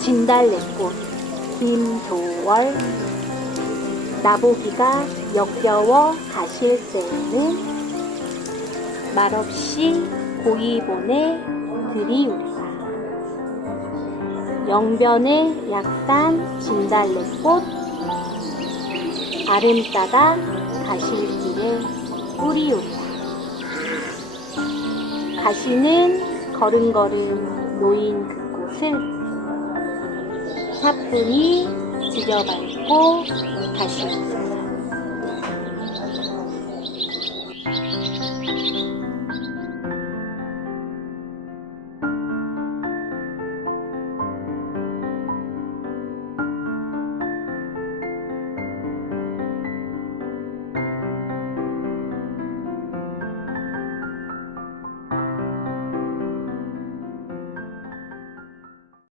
진달래꽃 김도월. 나보기가 역겨워 가실 때에는 말없이 고이 보내 드리우리다 영변의 약단 진달래꽃 아름 따다 가실 길에 뿌리우리다 가시는 걸음걸음 놓인 그곳을 사뿐히 지려밟고 가시오세요.